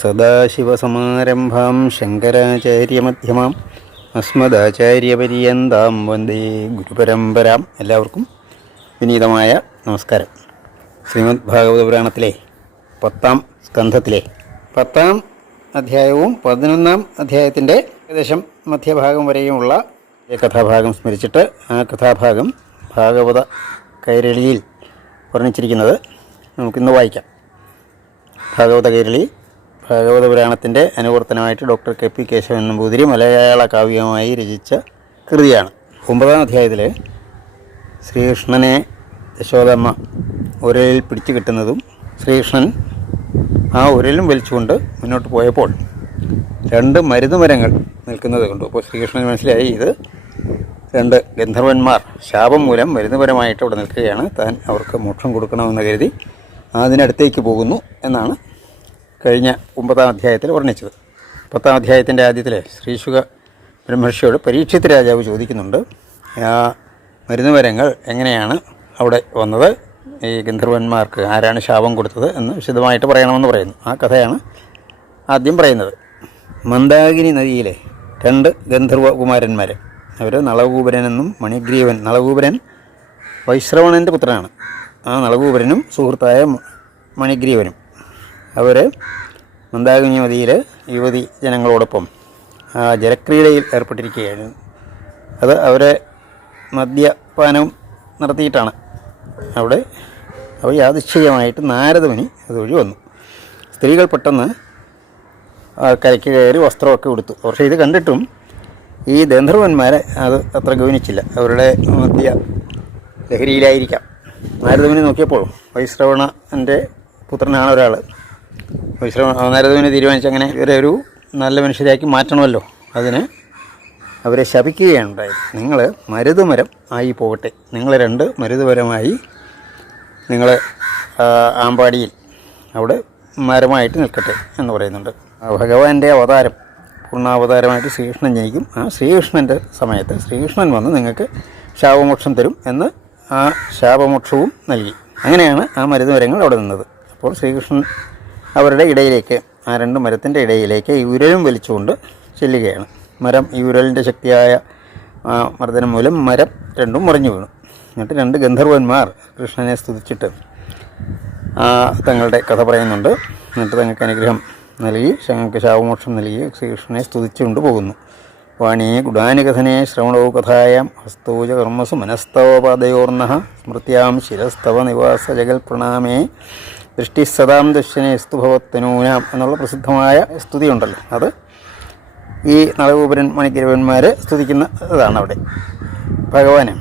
സദാശിവസമാരംഭാം ശങ്കരാചാര്യമധ്യമാം അസ്മദാചാര്യപര്യന്താം വന്ദേ ഗുരുപരമ്പരാം. എല്ലാവർക്കും വിനീതമായ നമസ്കാരം. ശ്രീമദ് ഭാഗവത പുരാണത്തിലെ 10-ാം സ്കന്ധത്തിലെ 10-ാം അധ്യായവും 11-ാം അധ്യായത്തിൻ്റെ ഏകദേശം മധ്യഭാഗം വരെയുമുള്ള കഥാഭാഗം സ്മരിച്ചിട്ട് ആ കഥാഭാഗം ഭാഗവത കൈരളിയിൽ വർണ്ണിച്ചിരിക്കുന്നത് നമുക്കിന്ന് വായിക്കാം. ഭാഗവത കൈരളി ഭാഗവത പുരാണത്തിൻ്റെ അനുവർത്തനമായിട്ട് doctor K P Keshavan Namboothiri മലയാള കാവ്യമായി രചിച്ച കൃതിയാണ്. 9-ാം അധ്യായത്തിൽ ശ്രീകൃഷ്ണനെ യശോദമ്മ ഉരലിൽ പിടിച്ചു കിട്ടുന്നതും ശ്രീകൃഷ്ണൻ ആ ഉരലും വലിച്ചുകൊണ്ട് മുന്നോട്ട് പോയപ്പോൾ 2 മരുന്നുമരങ്ങൾ നിൽക്കുന്നത് കണ്ടു. അപ്പോൾ ശ്രീകൃഷ്ണന് മനസ്സിലായി ഇത് 2 ഗന്ധർവന്മാർ ശാപം മൂലം മരുന്നുപരമായിട്ട് അവിടെ നിൽക്കുകയാണ്, താൻ അവർക്ക് മോക്ഷം കൊടുക്കണമെന്ന് കരുതി അതിനടുത്തേക്ക് പോകുന്നു എന്നാണ് കഴിഞ്ഞ 9-ാം അധ്യായത്തിൽ വർണ്ണിച്ചത്. 10-ാം അധ്യായത്തിൻ്റെ ആദ്യത്തിൽ ശ്രീശുക ബ്രഹ്മർഷിയോട് പരീക്ഷിത് രാജാവ് ചോദിക്കുന്നുണ്ട്, ആ മരുന്നുമരങ്ങൾ എങ്ങനെയാണ് അവിടെ വന്നത്, ഈ ഗന്ധർവന്മാർക്ക് ആരാണ് ശാപം കൊടുത്തത് എന്ന് വിശദമായിട്ട് പറയണമെന്ന് പറയുന്നു. ആ കഥയാണ് ആദ്യം പറയുന്നത്. മന്ദാകിനി നദിയിലെ 2 ഗന്ധർവകുമാരന്മാർ, അവർ നളകൂപരനെന്നും മണിഗ്രീവൻ. നളകൂപരൻ വൈശ്രവണൻ്റെ പുത്രനാണ്. ആ നളകൂപരനും സുഹൃത്തായ മണിഗ്രീവനും അവർ മന്ദാകിനി നദിയിൽ യുവതി ജനങ്ങളോടൊപ്പം ആ ജലക്രീഡയിൽ ഏർപ്പെട്ടിരിക്കുകയാണ്. അത് അവരെ മദ്യപാനം നടത്തിയിട്ടാണ്. അവിടെ അവർ യാദൃച്ഛികമായിട്ട് നാരദമുനി അതുവഴി വന്നു. സ്ത്രീകൾ പെട്ടെന്ന് കരയ്ക്ക് കയറി വസ്ത്രമൊക്കെ ഉടുത്തു. പക്ഷേ ഇത് കണ്ടിട്ടും ഈ ഗന്ധർവന്മാരെ അത് അത്ര ഗൗനിച്ചില്ല. അവരുടെ മദ്യ ലഹരിയിലായിരിക്കാം. നാരദമുനി നോക്കിയപ്പോൾ വൈശ്രവണൻ്റെ പുത്രനാണ് ഒരാൾ. നാരദമുനി തീരുമാനിച്ച് അങ്ങനെ ഇവരെ ഒരു നല്ല മനുഷ്യരാക്കി മാറ്റണമല്ലോ. അതിന് അവരെ ശപിക്കുകയാണ് ഉണ്ടായത്. നിങ്ങൾ മരുതുമരം ആയി പോകട്ടെ, നിങ്ങൾ 2 മരുതുമരമായി നിങ്ങൾ ആമ്പാടിയിൽ അവിടെ മരമായിട്ട് നിൽക്കട്ടെ എന്ന് പറയുന്നുണ്ട്. ഭഗവാന്റെ അവതാരം പൂർണ്ണാവതാരമായിട്ട് ശ്രീകൃഷ്ണൻ ജനിക്കും. ആ ശ്രീകൃഷ്ണൻ്റെ സമയത്ത് ശ്രീകൃഷ്ണൻ വന്ന് നിങ്ങൾക്ക് ശാപമോക്ഷം തരും എന്ന് ആ ശാപമോക്ഷവും നൽകി. അങ്ങനെയാണ് ആ മരുന്നുമരങ്ങൾ അവിടെ നിന്നത്. അപ്പോൾ ശ്രീകൃഷ്ണൻ അവരുടെ ഇടയിലേക്ക്, ആ 2 മരത്തിൻ്റെ ഇടയിലേക്ക് ഈ ഉരലും വലിച്ചുകൊണ്ട് ചെല്ലുകയാണ്. മരം, ഈ ഉരലിൻ്റെ ശക്തിയായ മർദ്ദനം മൂലം മരം 2ഉം മുറിഞ്ഞു വീണു. എന്നിട്ട് 2 ഗന്ധർവന്മാർ കൃഷ്ണനെ സ്തുതിച്ചിട്ട് തങ്ങളുടെ കഥ പറയുന്നുണ്ട്. എന്നിട്ട് തങ്ങൾക്ക് അനുഗ്രഹം നൽകി, തങ്ങൾക്ക് ശാപമോക്ഷം നൽകി ശ്രീകൃഷ്ണനെ സ്തുതിച്ചുകൊണ്ട് പോകുന്നു. വാണീ ഗുഡാനികഥനെ ശ്രവണോ കഥായാം ഹസ്തോജ കർമ്മസു മനസ്തവപാദയോർണ സ്മൃത്യാം ശിരസ്തവ നിവാസ ജഗൽ പ്രണാമേ ദൃഷ്ടി സദാം ദർശനേ സ്തുഭവത്തനൂനാം എന്നുള്ള പ്രസിദ്ധമായ സ്തുതിയുണ്ടല്ലോ. അത് ഈ നളകൂപരൻ മണിഗ്രീവന്മാർ സ്തുതിക്കുന്ന ഇതാണ്. അവിടെ ഭഗവാന്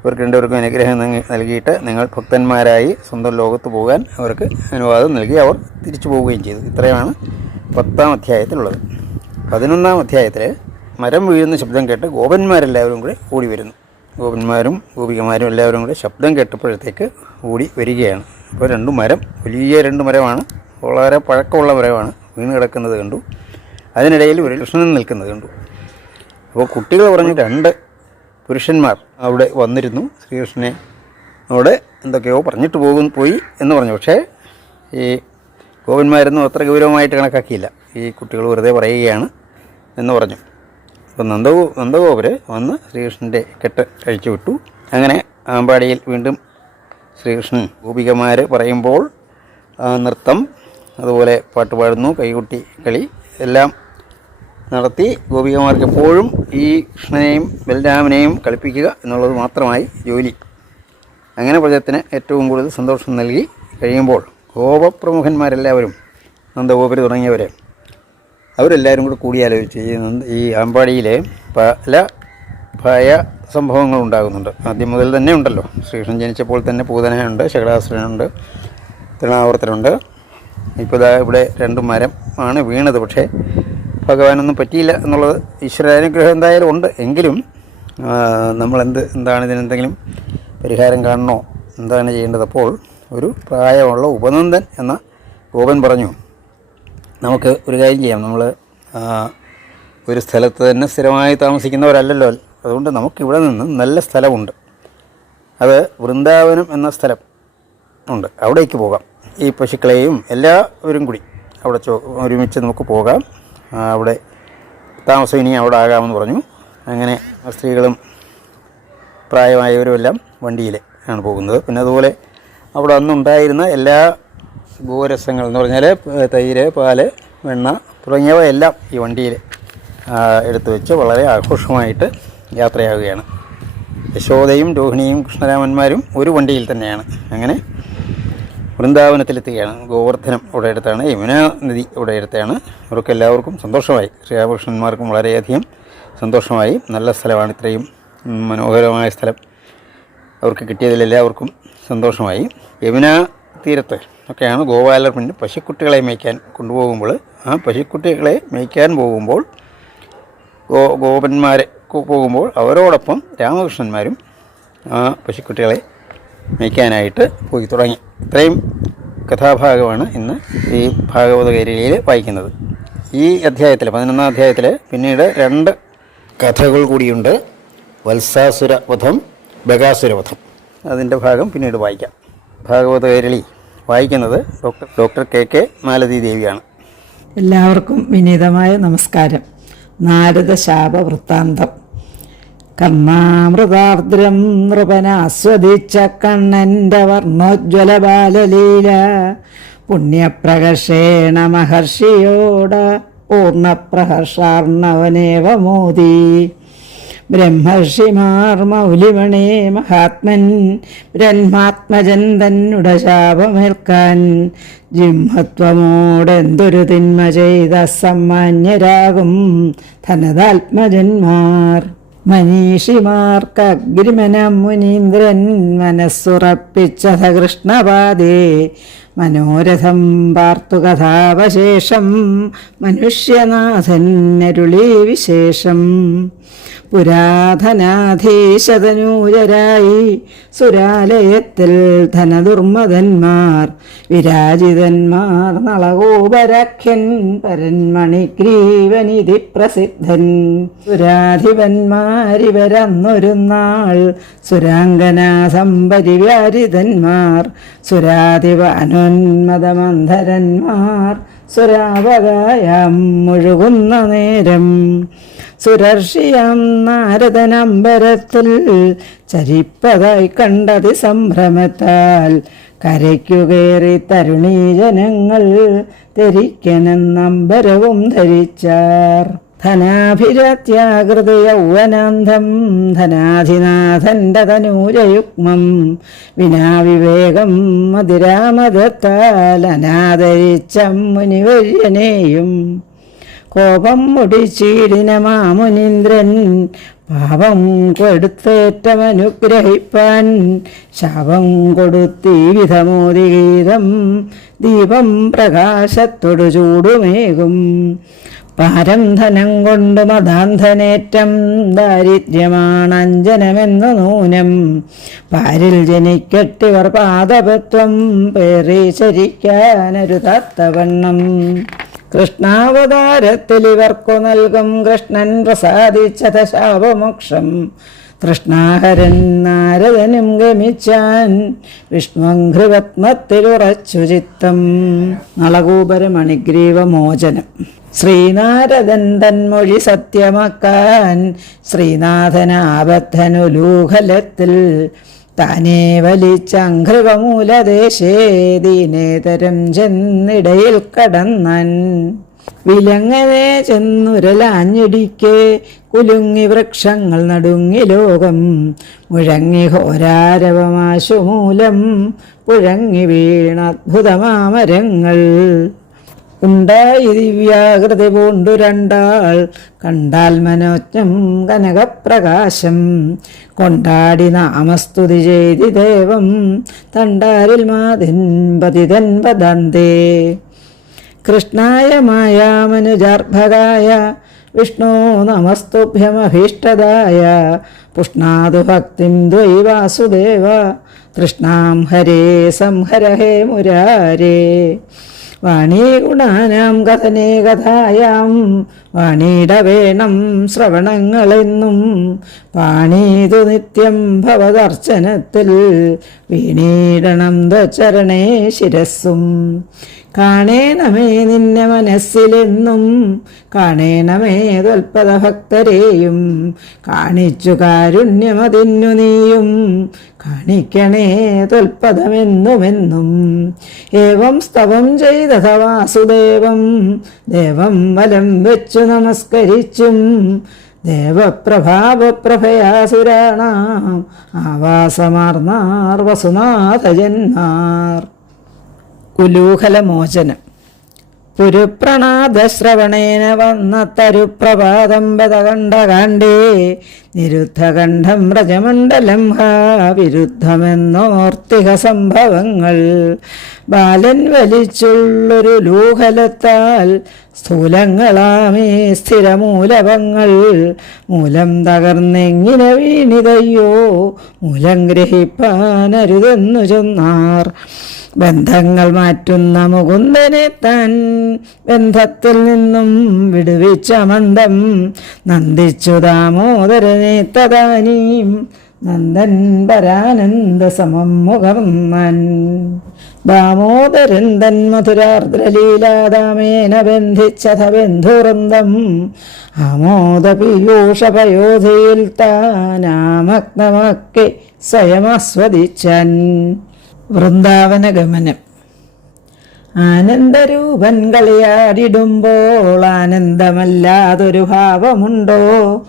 ഇവർക്ക് 2 പേർക്കും അനുഗ്രഹം നൽകിയിട്ട് നിങ്ങൾ ഭക്തന്മാരായി സ്വന്തം ലോകത്ത് പോകാൻ അവർക്ക് അനുവാദം നൽകി. അവർ തിരിച്ചു പോവുകയും ചെയ്തു. ഇത്രയാണ് 10-ാം അധ്യായത്തിലുള്ളത്. 11-ാം അധ്യായത്തിൽ മരം വീഴുന്ന ശബ്ദം കേട്ട് ഗോപന്മാരെല്ലാവരും കൂടെ ഓടി വരുന്നു. ഗോപന്മാരും ഗോപികമാരും എല്ലാവരും കൂടെ ശബ്ദം കേട്ടപ്പോഴത്തേക്ക് ഓടി വരികയാണ്. അപ്പോൾ 2 മരം, വലിയ 2 മരമാണ്, വളരെ പഴക്കമുള്ള മരമാണ്, വീണ് കിടക്കുന്നത് കണ്ടു. അതിനിടയിൽ ഒരു കൃഷ്ണൻ നിൽക്കുന്നത് കണ്ടു. അപ്പോൾ കുട്ടികൾ പറഞ്ഞു 2 പുരുഷന്മാർ അവിടെ വന്നിരുന്നു, ശ്രീകൃഷ്ണനെ അവിടെ എന്തൊക്കെയോ പറഞ്ഞിട്ട് പോയി എന്ന് പറഞ്ഞു. പക്ഷേ ഈ ഗോപന്മാരൊന്നും അത്ര ഗൗരവമായിട്ട് കണക്കാക്കിയില്ല. ഈ കുട്ടികൾ വെറുതെ പറയുകയാണ് എന്ന് പറഞ്ഞു. അപ്പോൾ നന്ദഗോപർ വന്ന് ശ്രീകൃഷ്ണൻ്റെ കെട്ട് കഴിച്ചു വിട്ടു. അങ്ങനെ ആമ്പാടിയിൽ വീണ്ടും ശ്രീകൃഷ്ണൻ ഗോപികമാർ പറയുമ്പോൾ നൃത്തം, അതുപോലെ പാട്ട് പാടുന്നു, കൈകൊട്ടി കളി എല്ലാം നടത്തി. ഗോപികമാർക്ക് എപ്പോഴും ഈ കൃഷ്ണനെയും ബലരാമനെയും കളിപ്പിക്കുക എന്നുള്ളത് മാത്രമായി ജോലി. അങ്ങനെ പ്രജത്തിന് ഏറ്റവും കൂടുതൽ സന്തോഷം നൽകി കഴിയുമ്പോൾ ഗോപപ്രമുഖന്മാരെല്ലാവരും, നന്ദഗോപർ തുടങ്ങിയവർ, അവരെല്ലാവരും കൂടെ കൂടിയാലോചിച്ച് ഈ ആമ്പാടിയിലെ പല ഭയ സംഭവങ്ങളുണ്ടാകുന്നുണ്ട്. ആദ്യം മുതൽ തന്നെ ഉണ്ടല്ലോ. ശ്രീകൃഷ്ണൻ ജനിച്ചപ്പോൾ തന്നെ പൂതനയുണ്ട്, ശകടാസുരനുണ്ട്, തൃണാവർത്തനുണ്ട്. ഇപ്പോൾ ഇവിടെ 2 മരം ആണ് വീണത്. പക്ഷേ ഭഗവാനൊന്നും പറ്റിയില്ല എന്നുള്ളത് ഈശ്വരാനുഗ്രഹം എന്തായാലും ഉണ്ട്. എങ്കിലും എന്താണ് ഇതിനെന്തെങ്കിലും പരിഹാരം കാണണോ, എന്താണ് ചെയ്യേണ്ടത്? അപ്പോൾ ഒരു പ്രായമുള്ള ഉപനന്ദൻ എന്ന ഗോപൻ പറഞ്ഞു, നമുക്ക് ഒരു കാര്യം ചെയ്യാം, നമ്മൾ ഒരു സ്ഥലത്ത് തന്നെ സ്ഥിരമായി താമസിക്കുന്നവരല്ലല്ലോ, അതുകൊണ്ട് നമുക്കിവിടെ നിന്ന് നല്ല സ്ഥലമുണ്ട്, അത് വൃന്ദാവനം എന്ന സ്ഥലം ഉണ്ട്, അവിടേക്ക് പോകാം. ഈ പശുക്കളെയും എല്ലാവരും കൂടി അവിടെ ഒരുമിച്ച് നമുക്ക് പോകാം, അവിടെ താമസം ഇനി അവിടെ ആകാമെന്ന് പറഞ്ഞു. അങ്ങനെ സ്ത്രീകളും പ്രായമായവരുമെല്ലാം വണ്ടിയിൽ ആണ് പോകുന്നത്. പിന്നെ അതുപോലെ അവിടെ അന്നുണ്ടായിരുന്ന എല്ലാ ഗോരസങ്ങൾ എന്ന് പറഞ്ഞാൽ തൈര്, പാല്, വെണ്ണ തുടങ്ങിയവ എല്ലാം ഈ വണ്ടിയിൽ എടുത്തു വെച്ച് വളരെ ആഘോഷമായിട്ട് യാത്രയാവുകയാണ്. യശോദയും രോഹിണിയും കൃഷ്ണരാമന്മാരും ഒരു വണ്ടിയിൽ തന്നെയാണ്. അങ്ങനെ വൃന്ദാവനത്തിലെത്തുകയാണ്. ഗോവർദ്ധനം ഇവിടെ അടുത്താണ്, യമുനാ നദി ഇവിടെ അടുത്താണ്. അവർക്ക് എല്ലാവർക്കും സന്തോഷമായി, ശ്രീരാമകൃഷ്ണന്മാർക്കും വളരെയധികം സന്തോഷമായി. നല്ല സ്ഥലമാണ്, ഇത്രയും മനോഹരമായ സ്ഥലം അവർക്ക് കിട്ടിയതിലെല്ലാവർക്കും സന്തോഷമായി. യമുനാ തീരത്ത് ഒക്കെയാണ് ഗോപാലർ പിന്നെ പശുക്കുട്ടികളെ മേയ്ക്കാൻ കൊണ്ടുപോകുമ്പോൾ, ആ പശുക്കുട്ടികളെ മേയ്ക്കാൻ പോകുമ്പോൾ ഗോപന്മാരെ പോകുമ്പോൾ അവരോടൊപ്പം രാമകൃഷ്ണന്മാരും ആ പശുക്കുട്ടികളെ മേയ്ക്കാനായിട്ട് പോയി തുടങ്ങി. ഇത്രയും കഥാഭാഗമാണ് ഇന്ന് ഈ ഭാഗവത കൈരളിയിൽ വായിക്കുന്നത്. ഈ അധ്യായത്തിൽ 11ാം അധ്യായത്തിൽ പിന്നീട് 2 കഥകൾ കൂടിയുണ്ട്. വത്സാസുരവധം, ബകാസുരവധം. അതിൻ്റെ ഭാഗം പിന്നീട് വായിക്കാം. ഭാഗവത കൈരളി വായിക്കുന്നത് ഡോക്ടർ KK മാലതി ദേവിയാണ്. എല്ലാവർക്കും വിനീതമായ നമസ്കാരം. നാരദ ശാപ വൃത്താന്തം. കർണാമൃതാർദ്രം നൃപനാസ്വദിച്ച കണ്ണൻ്റെ വർണ്ണോജ്വല ബാലലീല പുണ്യപ്രകർഷേണ മഹർഷിയോട് പൂർണ്ണപ്രഹർഷാർണവനേവ മോദി. ബ്രഹ്മർഷിമാർ മൗലിമണേ മഹാത്മൻ ബ്രഹ്മാത്മജൻ തന്നുടെ ശാപമേൽക്കാൻ ജിംഹത്വമോടെന്തൊരു തിന്മ ചെയ്ത സമ്മാന്യരാകും ധനതാത്മജന്മാർ. മനീഷിമാർക്ക് അഗ്രിമനം മുനീന്ദ്രൻ മനസ്സുറപ്പിച്ചത കൃഷ്ണപാദേ മനോരഥം പാർത്തു കഥാവശേഷം മനുഷ്യനാഥൻ അരുളി വിശേഷം. പുരാധനാധീശതനൂജരായി സുരാലയത്തിൽ ധനദുർമദന്മാർ വിരാജിതന്മാർ നളഗോപരാഖ്യൻ പരന്മണിഗ്രീവനിധി പ്രസിദ്ധൻ. സുരാധിപന്മാരിവരന്നൊരു നാൾ സുരാംഗനാസംപരിവാരിതന്മാർ സുരാധിപനോന്മദമന്ധരന്മാർ സുരാവകായം മുഴുകുന്ന നേരം. സുരർഷിയാം നാരദനമ്പരത്തിൽ ചരിപ്പതായി കണ്ടതി സംഭ്രമത്താൽ കരയ്ക്കു കയറി തരുണീജനങ്ങൾ ധരിക്കനെന്നമ്പരവും ധരിച്ചാർ. ധനാഭിരത്യാകൃത യൗവനാന്തം ധനാധിനാഥന്റെ തനൂരയുഗ്മം വിനാവിവേകം മതിരാമദത്താൽ അനാദരിച്ച മുനിവര്യനെയും. കോപം മുടിച്ചീടിന മാമുനീന്ദ്രൻ പാപം കൊടുത്തേറ്റമനുഗ്രഹിപ്പാൻ ശാപം കൊടുത്തീ വിധമോദിഗീതം ദീപം പ്രകാശത്തൊടു ചൂടുമേകും. പാരം ധനം കൊണ്ട് മതാന്ധനേറ്റം ദാരിദ്ര്യമാണഞ്ജനമെന്നു നൂനം. പാരിൽ ജനിക്കട്ടിവർ പാദപത്വം പേറി ചരിക്കാനരുതാത്തവണ്ണം. കൃഷ്ണാവതാരത്തിൽ ഇവർക്കു നൽകും കൃഷ്ണൻ പ്രസാദിച്ചത ശാപമോക്ഷം. തൃഷ്ണാഹരൻ നാരദനും ഗമിച്ചാൻ വിഷ്ണുഘൃപത്മത്തിലുറച്ചു ചിത്തം. നളകൂപരമണിഗ്രീവ മോചനം. ശ്രീനാരദൻ തന്മൊഴി സത്യമാക്കാൻ ശ്രീനാഥനാബദ്ധനുലൂഹലത്തിൽ താനേ വലിച്ചഘൃകമൂലദേശേ ദീനേതരം ചെന്നിടയിൽ കടന്നൻ. വിലങ്ങനെ ചെന്നുരലാഞ്ഞിടിക്കെ കുലുങ്ങി വൃക്ഷങ്ങൾ നടുങ്ങി ലോകം. മുഴങ്ങി ഘോരാരവമാശുമൂലം പുഴങ്ങി വീണദ്ഭുതമാമരങ്ങൾ. ഉണ്ടായി ദിവ്യാകൃതി പൂണ്ടു രണ്ടാൾ കണ്ടാൽ മനോജ്ഞം കനകപ്രകാശം. കൊണ്ടാടി നാമസ്തുതി ചെയ്തി ദേവം തണ്ടാരിൽ മാതിൻപതിതൻ പദന്തേ. കൃഷ്ണായ മായാമനുജാർഭകായ വിഷ്ണു നമസ്തുഭ്യമഭീഷ്ടദായ. പുഷ്ണാതു ഭക്തിം ദ്വൈ വാസുദേവ തൃഷ്ണാം ഹരേ സംഹര ഹേ മുരാരേ. വാണീ ഗുണാനാം കഥനേ കഥായാം വാണീടവേണം ശ്രവണങ്ങളെന്നും. പാണീതു നിത്യം ഭവദർശനത്തിൽ വീണീടണം ചരണേ ശിരസ്സും. കാണേണമേ നിന്നെ മനസ്സിലെന്നും, കാണേണമേ ത്വൽപദ ഭക്തരെയും, കാണിച്ചു കാരുണ്യമതിന്നു നീയും, കാണിക്കണേ ത്വൽപദമെന്നുമെന്നും. ഏവം സ്തവം ചെയ്തഥ വാസുദേവം, ദേവം വലം വെച്ചു നമസ്കരിച്ചും, ദേവപ്രഭാവപ്രഭയാസുരാണാം ആവാസമാർന്നാർ വസുനാഥജന്മാർ. കുലൂഹലമോചനം. പുരുപ്രണാദശ്രവണേന വന്ന തരുപ്രഭാതം ബതകണ്ഠകാണ്ഡേ, നിരുദ്ധകണ്ഠം വ്രജമണ്ഡലം ഹാ വിരുദ്ധമെന്നോർത്തിക സംഭവങ്ങൾ. ബാലൻ വലിച്ചുള്ളൊരു ലൂഹലത്താൽ സ്ഥൂലങ്ങളാമേ സ്ഥിരമൂലകങ്ങൾ, മൂലം തകർന്നെങ്ങിനെ വീണിതയ്യോ മൂലം ഗ്രഹിപ്പാനരുതെന്നു ചൊന്നാർ. ബന്ധങ്ങൾ മാറ്റുന്ന മുകുന്ദനെ താൻ ബന്ധത്തിൽ നിന്നും വിടുവിച്ച മന്ദം, നന്ദിച്ചു ദാമോദരനെ തദാനീം നന്ദൻ പരാനന്ദ സമം മുകർന്നൻ. ദാമോദരൻ തൻ മധുരാർദ്രലീലാദാമേന ബന്ധിച്ചഥ ബന്ധുവൃന്ദം, ആമോദ പീയൂഷപയോധിയിൽ താനാമഗ്നമാക്കി സ്വയമാസ്വദിച്ചൻ. വൃന്ദാവന ഗമനം. ആനന്ദരൂപൻ കളിയാടിടുമ്പോൾ ആനന്ദമല്ലാതൊരു ഭാവമുണ്ടോ?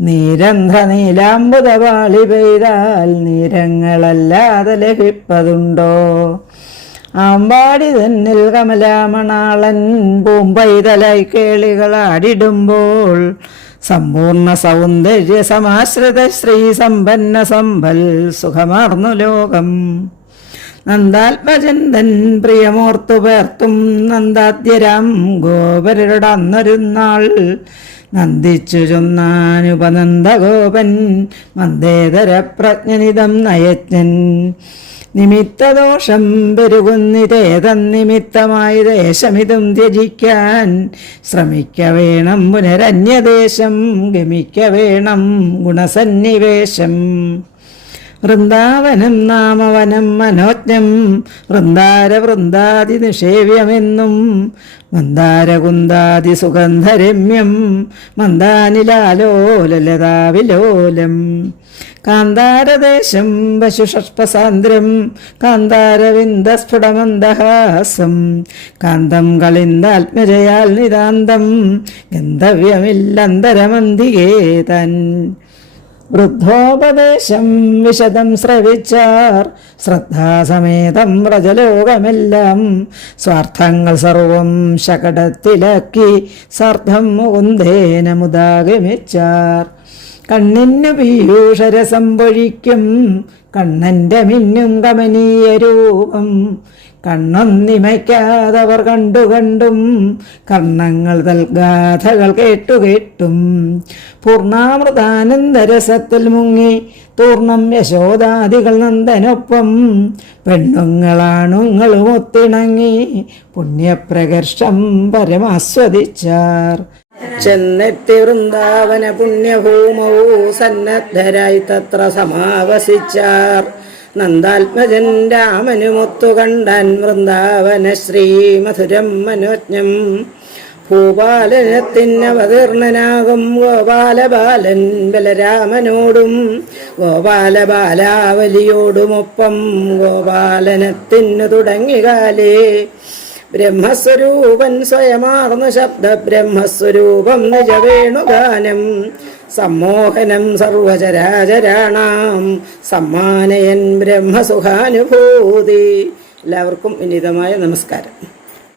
നീരന്ധ്ര നീലാംബുതപാളി പെയ്താൽ നീരങ്ങളല്ലാതെ ലഭിപ്പതുണ്ടോ? ആമ്പാടി തന്നിൽ കമലാമണാളൻ പൂമ്പൈതലായി കേളികളാടിടുമ്പോൾ, സമ്പൂർണ്ണ സൗന്ദര്യ സമാശ്രിത ശ്രീ സമ്പന്ന സമ്പൽ സുഖമാർന്നു ലോകം. നന്ദാത്മജന്തൻ പ്രിയമോർത്തു പേർത്തും നന്ദാദ്യരാം ഗോപരുടെ അന്നൊരുന്നാൾ, നന്ദിച്ചു ചൊന്നാനുപനന്ദഗോപൻ മന്ദേതര പ്രജ്ഞനിതം നയജ്ഞൻ. നിമിത്തദോഷം പെരുകുന്നിതേതന്നിമിത്തമായി ദേശമിതും ത്യജിക്കാൻ, ശ്രമിക്ക വേണം പുനരന്യദേശം ഗമിക്ക വേണം ഗുണസന്നിവേശം. വൃന്ദാവനം നാമവനം മനോജ്ഞം, വൃന്ദാര വൃന്ദാതി നിഷേവ്യമെന്നും, മന്ദാരകുന്ദാതി സുഗന്ധരമ്യം, മന്ദാനിലാലോലലതാവിലോലം. കാന്താരദേശം പശുഷഷ്പസാന്ദ്രം, കാന്താരവിന്ദസ്ഫുടമന്ദഹാസം, കാന്തം കളിന്ദാത്മജയാൽ നിതാന്തം, ഗന്ധവ്യമില്ലന്തരമന്തികേ തൻ. വൃദ്ധോപദേശം വിശദം ശ്രവിച്ചാർ, ശ്രദ്ധാസമേതം വ്രജലോകമെല്ലാം, സ്വാർത്ഥങ്ങൾ സർവം ശകടത്തിലാക്കി സാർത്ഥം മുകുന്ദേന മുദാഗമിച്ചാർ. കണ്ണിന്നു പീയൂഷരസം പൊഴിക്കും കണ്ണൻ്റെ മിന്നും കമനീയ രൂപം, കണ്ണൊന്നിമയ്ക്കാതവർ കണ്ടു കണ്ടും കർണങ്ങൾ തൽഗാഥകൾ കേട്ടും. പൂർണ്ണാമൃതാനന്ദരസത്തിൽ മുങ്ങി തൂർണം യശോദാദികൾ നന്ദനൊപ്പം, പെണ്ണുങ്ങളാണുങ്ങളും ഒത്തിണങ്ങി പുണ്യപ്രകർഷം പരമാസ്വദിച്ചാർ. ചെന്നെത്തി വൃന്ദാവന പുണ്യഭൂമൗ സന്നദ്ധരായി തത്ര സമാവസിച്ചാർ. നന്ദാത്മജൻ രാമനുമൊത്തു കണ്ടാൻ വൃന്ദാവന ശ്രീ മധുരം മനോജ്ഞം. ഭൂപാലനത്തിനവതീർണനാകും ഗോപാലബാലൻ ബലരാമനോടും, ഗോപാലബാലാവലിയോടുമൊപ്പം ഗോപാലനത്തിനു തുടങ്ങികാലേ. ബ്രഹ്മസ്വരൂപൻ സ്വയമാർന്ന ശബ്ദ ബ്രഹ്മസ്വരൂപം നിജവേണുഗാനം, സമ്മോഹനം സർവചരാചരാണാം സമ്മാനയൻ ബ്രഹ്മസുഖാനുഭൂതി. എല്ലാവർക്കും വിനീതമായ നമസ്കാരം.